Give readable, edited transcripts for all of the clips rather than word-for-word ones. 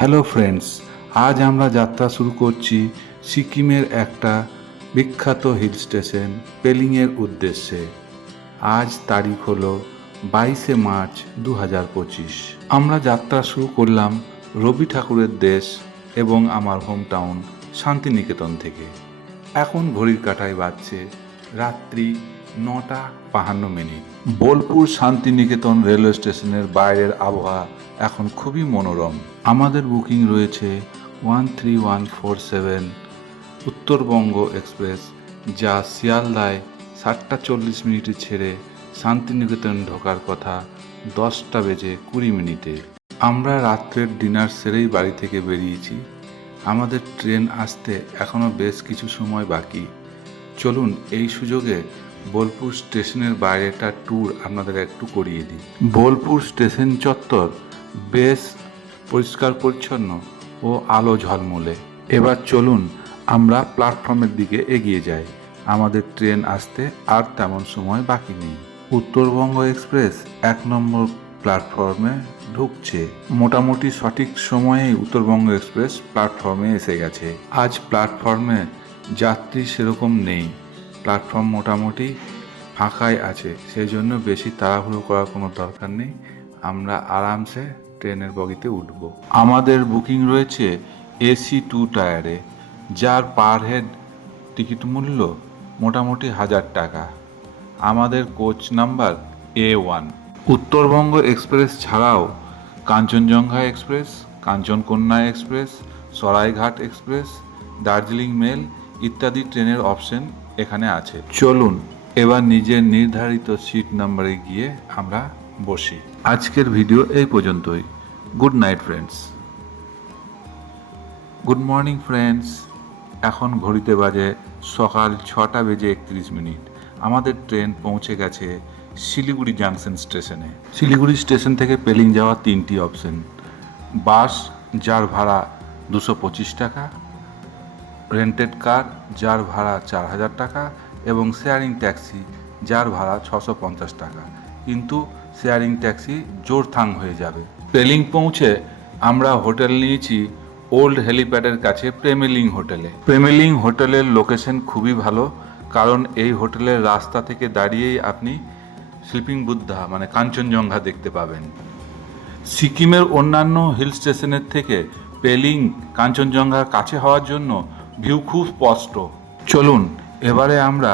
Hello friends, আজ আমরা যাত্রা শুরু করছি সিকিমের একটা বিখ্যাত হিল স্টেশন পেলিংয়ের উদ্দেশ্যে। আজ তারিখ হলো 22শে মার্চ 2025। আমরা যাত্রা শুরু করলাম রবি ঠাকুরের দেশ এবং আমার হোম টাউন শান্তিনিকেতন থেকে। এখন ঘড়ির কাঁটায় বাজছে রাত্রি 9:52। বোলপুর শান্তিনিকেতন রেলওয়ে স্টেশনের বাইরের আবহাওয়া এখন খুবই মনোরম। আমাদের বুকিং রয়েছে 13147 উত্তরবঙ্গ এক্সপ্রেস, যা শিয়ালদায় 7:40 ছেড়ে শান্তিনিকেতন ঢোকার কথা 10:20 আমরা রাত্রের ডিনার সেরেই বাড়ি থেকে বেরিয়েছি। আমাদের ট্রেন আসতে এখনও বেশ কিছু সময় বাকি। চলুন এই সুযোগে বোলপুর স্টেশনের বাইরেটা ট্যুর আপনাদের একটু করিয়ে দিই। বোলপুর স্টেশন চত্বর বেশ পরিষ্কার পরিচ্ছন্ন ও আলো ঝলমলে। এবার চলুন আমরা প্ল্যাটফর্মের দিকে এগিয়ে যাই। আমাদের ট্রেন আসতে আর তেমন সময় বাকি নেই। উত্তরবঙ্গ এক্সপ্রেস 1 নম্বর প্ল্যাটফর্মে ঢুকছে। মোটামুটি সঠিক সময়েই উত্তরবঙ্গ এক্সপ্রেস প্ল্যাটফর্মে এসে গেছে। আজ প্ল্যাটফর্মে যাত্রী সেরকম নেই, প্ল্যাটফর্ম মোটামুটি ফাঁকাই আছে, সেই জন্য বেশি তাড়াহুড়ো করার কোনো দরকার নেই। আমরা আরামসে ট্রেনের বগিতে উঠব। আমাদের বুকিং রয়েছে এসি 2 টায়ারে, যার পার হেড টিকিট মূল্য মোটামুটি 1000 টাকা। আমাদের coach number A1। Uttarbanga express ছাড়াও Kanchenjunga express, Kanchankanya express, Saraighat express, Darjeeling mail ইত্যাদি ট্রেনের অপশন এখানে আছে। চলুন এবার নিজের নির্ধারিত সিট নাম্বারে গিয়ে আমরা বসি। আজকের ভিডিও এই পর্যন্তই। Good night friends. Good morning friends. এখন ঘড়িতে বাজে সকাল 6:31। আমাদের ট্রেন পৌঁছে গেছে শিলিগুড়ি জাংশন স্টেশনে। শিলিগুড়ি স্টেশন থেকে পেলিং যাওয়া 3টি অপশন: বাস, যার ভাড়া 225 টাকা, রেন্টেড কার, যার ভাড়া 4000 টাকা, এবং শেয়ারিং ট্যাক্সি, যার ভাড়া 650 টাকা। কিন্তু শেয়ারিং ট্যাক্সি জোরথাং হয়ে যাবে। পেলিং পৌঁছে আমরা হোটেল নিয়েছি ওল্ড হেলিপ্যাডের কাছে প্রেমেলিং হোটেলে। প্রেমেলিং হোটেলের লোকেশন খুবই ভালো, কারণ এই হোটেলের রাস্তা থেকে দাঁড়িয়েই আপনি স্লিপিং বুদ্ধা মানে কাঞ্চনজঙ্ঘা দেখতে পাবেন। সিকিমের অন্যান্য হিল স্টেশনের থেকে পেলিং কাঞ্চনজঙ্ঘার কাছে হওয়ার জন্য ভিউ খুব স্পষ্ট। চলুন এবারে আমরা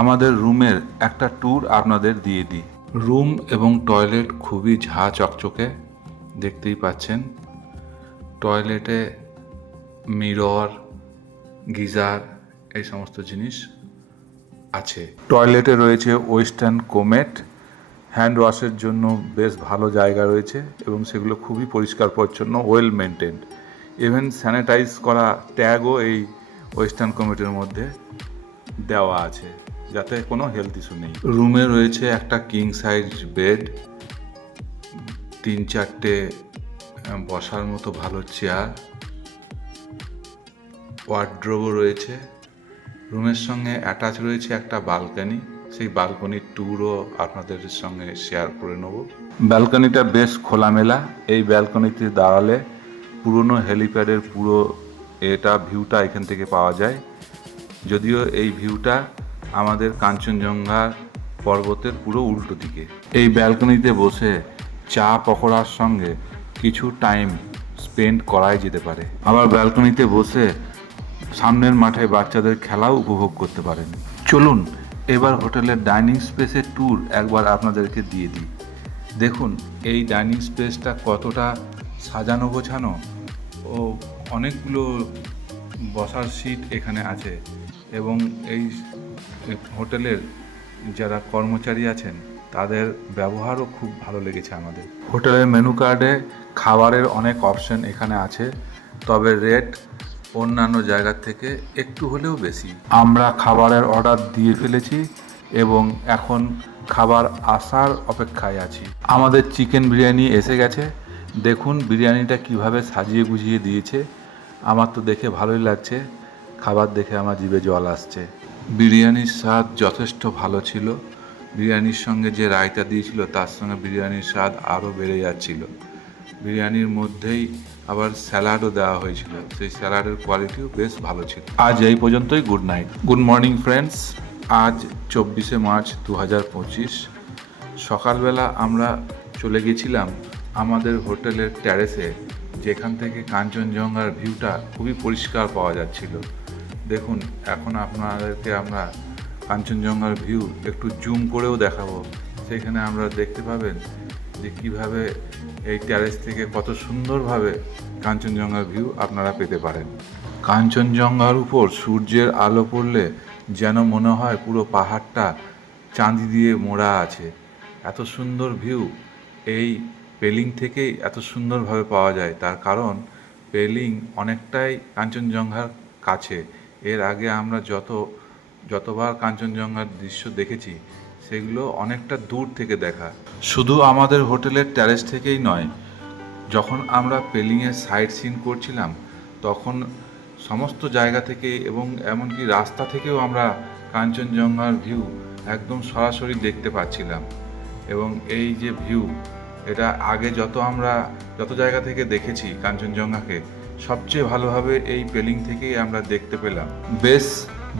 আমাদের রুমের একটা ট্যুর আপনাদের দিয়ে দিই। রুম এবং টয়লেট খুবই ঝা চকচকে, দেখতেই পাচ্ছেন। টয়লেটে মিরর, গিজার এই সমস্ত জিনিস আছে। টয়লেটে রয়েছে ওয়েস্টার্ন কোমেট, হ্যান্ড ওয়াশের জন্য বেশ ভালো জায়গা রয়েছে এবং সেগুলো খুবই পরিষ্কার পরিচ্ছন্ন, ওয়েল মেনটেন্ড। ইভেন স্যানিটাইজ করা ট্যাগও এই ওয়েস্টার্ন কোমেটের মধ্যে দেওয়া আছে, যাতে কোনো হেলথ ইস্যু নেই। রুমে রয়েছে একটা কিং সাইজ বেড, 3-4টে বসার মতো ভালো চেয়ার, ওয়ার্ড্রোবও রয়েছে। রুমের সঙ্গে অ্যাটাচ রয়েছে একটা বালকনি, সেই বালকনির ট্যুরও আপনাদের সঙ্গে শেয়ার করে নেব। ব্যালকনিটা বেশ খোলামেলা। এই ব্যালকনিতে দাঁড়ালে পুরনো হেলিপ্যাডের পুরো ভিউটা এখান থেকে পাওয়া যায়। যদিও এই ভিউটা আমাদের কাঞ্চনজঙ্ঘা পর্বতের পুরো উল্টো দিকে। এই ব্যালকনিতে বসে চা পকোড়ার সঙ্গে কিছু টাইম স্পেন্ড করাই যেতে পারে। আবার ব্যালকনিতে বসে সামনের মাঠে বাচ্চাদের খেলাও উপভোগ করতে পারেন। চলুন এবার হোটেলের ডাইনিং স্পেসের ট্যুর একবার আপনাদেরকে দিয়ে দিই। দেখুন এই ডাইনিং স্পেসটা কতটা সাজানো গোছানো, ও অনেকগুলো বসার সিট এখানে আছে, এবং এই হোটেলের যারা কর্মচারী আছেন তাদের ব্যবহারও খুব ভালো লেগেছে আমাদের। হোটেলের মেনু কার্ডে খাবারের অনেক অপশন এখানে আছে, তবে রেট অন্যান্য জায়গার থেকে একটু হলেও বেশি। আমরা খাবারের অর্ডার দিয়ে ফেলেছি এবং এখন খাবার আসার অপেক্ষায় আছি। আমাদের চিকেন বিরিয়ানি এসে গেছে। দেখুন বিরিয়ানিটা কিভাবে সাজিয়ে গুছিয়ে দিয়েছে, আমার তো দেখে ভালোই লাগছে। খাবার দেখে আমার জিভে জল আসছে। বিরিয়ানির স্বাদ যথেষ্ট ভালো ছিল। বিরিয়ানির সঙ্গে যে রায়তা দিয়েছিল তার সঙ্গে বিরিয়ানির স্বাদ আরও বেড়ে যাচ্ছিল। বিরিয়ানির মধ্যেই আবার স্যালাডও দেওয়া হয়েছিল, সেই স্যালাডের কোয়ালিটিও বেশ ভালো ছিল। আজ এই পর্যন্তই, good night. Good morning friends, আজ 24শে মার্চ 2025। সকালবেলা আমরা চলে গেছিলাম আমাদের হোটেলের ট্যারেসে, যেখান থেকে কাঞ্চনজঙ্ঘার ভিউটা খুবই পরিষ্কার পাওয়া যাচ্ছিল। দেখুন, এখন আপনাদেরকে আমরা কাঞ্চনজঙ্ঘার ভিউ একটু জুম করেও দেখাবো। সেখানে আমরা দেখতে পাবেন যে কীভাবে এই ট্যারেস থেকে কত সুন্দরভাবে কাঞ্চনজঙ্ঘার ভিউ আপনারা পেতে পারেন। কাঞ্চনজঙ্ঘার উপর সূর্যের আলো পড়লে যেন মনে হয় পুরো পাহাড়টা চাঁদি দিয়ে মোড়া আছে। এত সুন্দর ভিউ এই পেলিং থেকেই এত সুন্দরভাবে পাওয়া যায়। তার কারণ পেলিং অনেকটাই কাঞ্চনজঙ্ঘার কাছে। এর আগে আমরা যতবার কাঞ্চনজঙ্ঘার দৃশ্য দেখেছি সেগুলো অনেকটা দূর থেকে দেখা। শুধু আমাদের হোটেলের ট্যারেস থেকেই নয়, যখন আমরা পেলিংয়ের সাইট সিন করছিলাম তখন সমস্ত জায়গা থেকে এবং এমনকি রাস্তা থেকেও আমরা কাঞ্চনজঙ্ঘার ভিউ একদম সরাসরি দেখতে পাচ্ছিলাম। এবং এই যে ভিউ, এটা আগে যত জায়গা থেকে দেখেছি কাঞ্চনজঙ্ঘাকে, সবচেয়ে ভালোভাবে এই পেলিং থেকেই আমরা দেখতে পেলাম।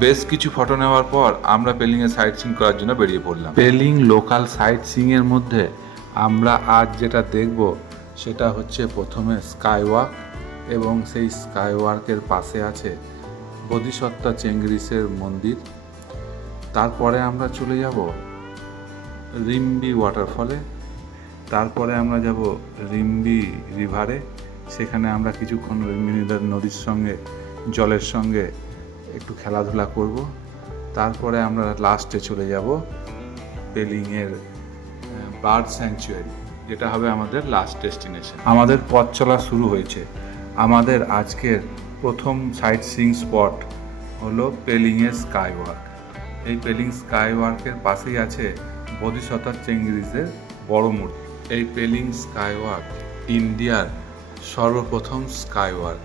বেশ কিছু ফটো নেওয়ার পর আমরা পেলিংয়ে সাইট সিন করার জন্য বেরিয়ে পড়লাম। পেলিং লোকাল সাইট সিইংয়ের মধ্যে আমরা আজ যেটা দেখব সেটা হচ্ছে প্রথমে স্কাইওয়াক, এবং সেই স্কাইওয়াকের পাশে আছে বোধিসত্ত্বা চেঙ্গিরিসের মন্দির। তারপরে আমরা চলে যাব রিম্বি ওয়াটারফলে, তারপরে আমরা যাব রিম্বি রিভারে। সেখানে আমরা কিছুক্ষণ রিম্বি নদীর সঙ্গে, জলের সঙ্গে একটু খেলাধুলা করব। তারপরে আমরা লাস্টে চলে যাব পেলিংয়ের বার্ড স্যাংচুয়ারি, যেটা হবে আমাদের লাস্ট ডেস্টিনেশন। আমাদের পথ চলা শুরু হয়েছে। আমাদের আজকের প্রথম সাইট সিইং স্পট হলো পেলিংয়ের স্কাইওয়াক। এই পেলিং স্কাইওয়াকের পাশেই আছে বোধিসত্ত্বা চেঙ্গিরিসের বড় মূর্তি। এই পেলিং স্কাইওয়াক ইন্ডিয়ার সর্বপ্রথম স্কাইওয়াক।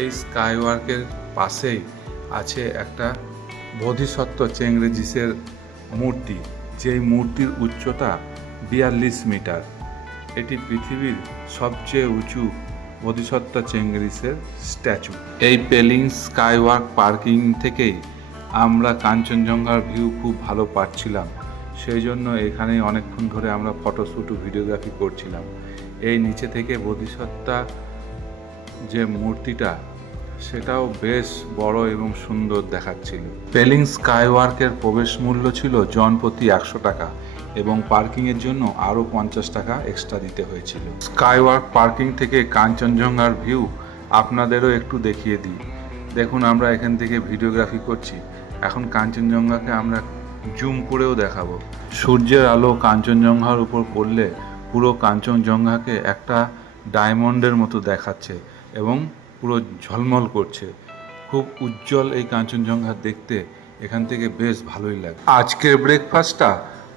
এই স্কাইওয়াকের পাশেই আছে একটা বোধিসত্ত্বা চেঙ্গিরিসের মূর্তি, যেই মূর্তির উচ্চতা 42 মিটার। এটি পৃথিবীর সবচেয়ে উঁচু বোধিসত্ত্বা চেঙ্গিরিসের স্ট্যাচু। এই পেলিং স্কাইওয়াক পার্কিং থেকেই আমরা কাঞ্চনজঙ্ঘার ভিউ খুব ভালো পাচ্ছিলাম। সেই জন্য এখানে অনেকক্ষণ ধরে আমরা ফটোশ্যুট ও ভিডিওগ্রাফি করছিলাম। এই নিচে থেকে বোধিসত্ত্বা যে মূর্তিটা, সেটাও বেশ বড় এবং সুন্দর দেখাচ্ছিল। পেলিং স্কাইওয়াকের প্রবেশ মূল্য ছিল জনপ্রতি 100 টাকা, এবং পার্কিংয়ের জন্য আরও 50 টাকা এক্সট্রা দিতে হয়েছিল। স্কাইওয়াক পার্কিং থেকে কাঞ্চনজঙ্ঘার ভিউ আপনাদেরও একটু দেখিয়ে দিই। দেখুন, আমরা এখান থেকে ভিডিওগ্রাফি করছি, এখন কাঞ্চনজঙ্ঘাকে আমরা জুম করেও দেখাবো। সূর্যের আলো কাঞ্চনজঙ্ঘার উপর পড়লে পুরো কাঞ্চনজঙ্ঘাকে একটা ডায়মন্ডের মতো দেখাচ্ছে এবং পুরো ঝলমল করছে। খুব উজ্জ্বল এই কাঞ্চনজঙ্ঘা দেখতে এখান থেকে বেশ ভালোই লাগে। আজকের ব্রেকফাস্টটা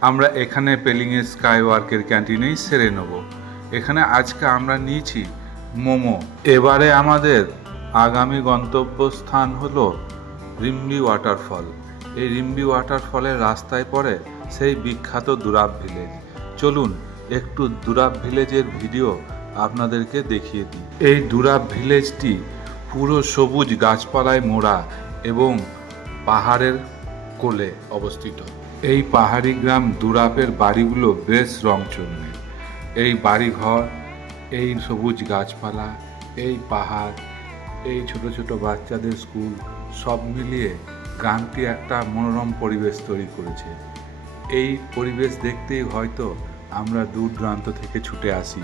আমরা এখানে পেলিংয়ের স্কাইওয়াকের ক্যান্টিনেই সেরে নেব। এখানে আজকে আমরা নিয়েছি মোমো। এবারে আমাদের আগামী গন্তব্যস্থান হলো রিম্বি ওয়াটারফল। এই রিম্বি ওয়াটারফলের রাস্তায় পড়ে সেই বিখ্যাত দুরাব ভিলেজ। চলুন একটু দুরাব ভিলেজের ভিডিও আপনাদেরকে দেখিয়ে দিই। এই দুরাব ভিলেজটি পুরো সবুজ গাছপালায় মোড়া এবং পাহাড়ের কোলে অবস্থিত। এই পাহাড়ি গ্রাম দুরাপের বাড়িগুলো বেশ রংচঙে। এই বাড়িঘর, এই সবুজ গাছপালা, এই পাহাড়, এই ছোট ছোট বাচ্চাদের স্কুল, সব মিলিয়ে গ্রামটি একটা মনোরম পরিবেশ তৈরি করেছে। এই পরিবেশ দেখতেই হয়তো আমরা দূর দূরান্ত থেকে ছুটে আসি।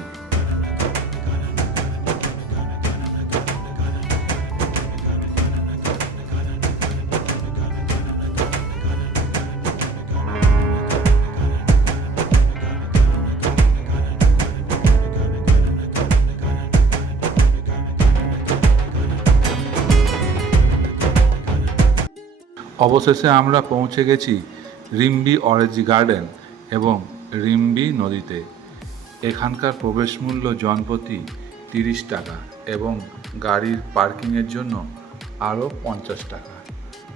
অবশেষে আমরা পৌঁছে গেছি রিম্বি অরেঞ্জ গার্ডেন এবং রিম্বি নদীতে। এখানকার প্রবেশ মূল্য জনপ্রতি 30 টাকা এবং গাড়ির পার্কিংয়ের জন্য আরও 50 টাকা।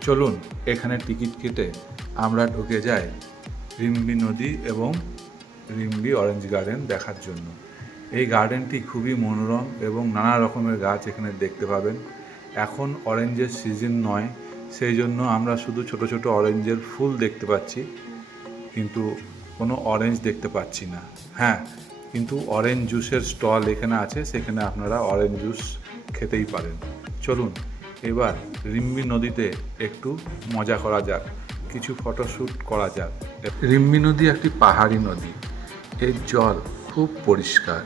চলুন এখানে টিকিট কেটে আমরা ঢুকে যাই রিম্বি নদী এবং রিম্বি অরেঞ্জ গার্ডেন দেখার জন্য। এই গার্ডেনটি খুবই মনোরম এবং নানা রকমের গাছ এখানে দেখতে পাবেন। এখন অরেঞ্জের সিজন নয়, সেই জন্য আমরা শুধু ছোট ছোট অরেঞ্জের ফুল দেখতে পাচ্ছি, কিন্তু কোনো অরেঞ্জ দেখতে পাচ্ছি না। হ্যাঁ, কিন্তু অরেঞ্জ জুসের স্টল এখানে আছে, সেখানে আপনারা অরেঞ্জ জুস খেতেই পারেন। চলুন এবার রিম্বি নদীতে একটু মজা করা যাক, কিছু ফটোশ্যুট করা যাক। রিম্বি নদী একটি পাহাড়ি নদী। এর জল খুব পরিষ্কার।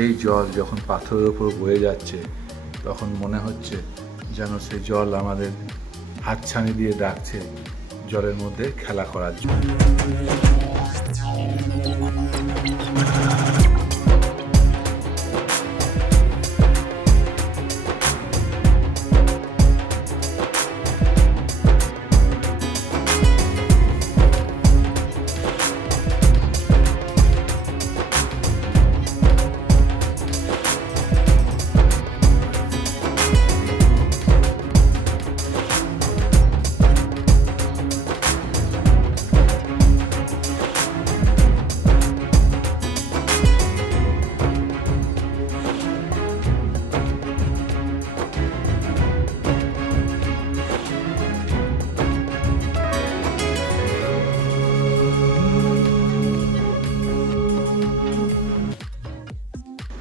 এই জল যখন পাথরের উপর বয়ে যাচ্ছে তখন মনে হচ্ছে যেন সেই জল আমাদের হাতছানি দিয়ে ডাকছে জলের মধ্যে খেলা করার জন্য।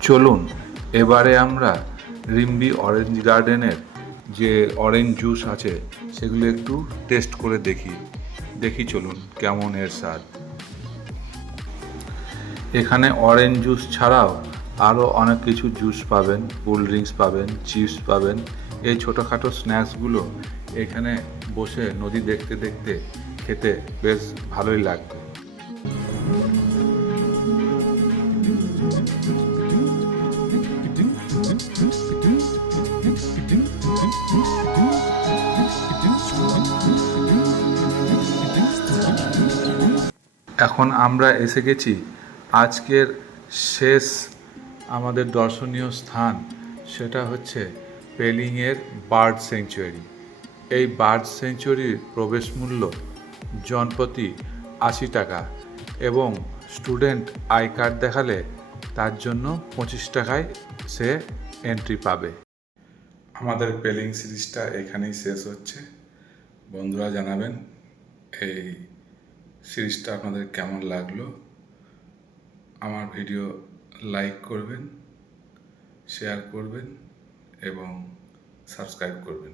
চলুন এবারে আমরা রিম্বি অরেঞ্জ গার্ডেনের যে অরেঞ্জ জুস আছে সেগুলো একটু টেস্ট করে দেখি চলুন কেমন এর স্বাদ। এখানে অরেঞ্জ জুস ছাড়াও আরও অনেক কিছু জুস পাবেন, কোল্ড ড্রিঙ্কস পাবেন, চিপস পাবেন। এই ছোটোখাটো স্ন্যাক্সগুলো এখানে বসে নদী দেখতে দেখতে খেতে বেশ ভালোই লাগবে। এখন আমরা এসে গেছি আজকের শেষ আমাদের দর্শনীয় স্থান, সেটা হচ্ছে পেলিংয়ের বার্ড স্যাংচুয়ারি। এই বার্ড স্যাংচুয়ারির প্রবেশ মূল্য জনপ্রতি 80 টাকা এবং স্টুডেন্ট আই কার্ড দেখালে তার জন্য 25 টাকায় সে এন্ট্রি পাবে। আমাদের পেলিং সিরিজটা এখানেই শেষ হচ্ছে। বন্ধুরা জানাবেন এই সিরিজটা আপনাদের কেমন লাগলো। আমার ভিডিও লাইক করবেন, শেয়ার করবেন এবং সাবস্ক্রাইব করবেন।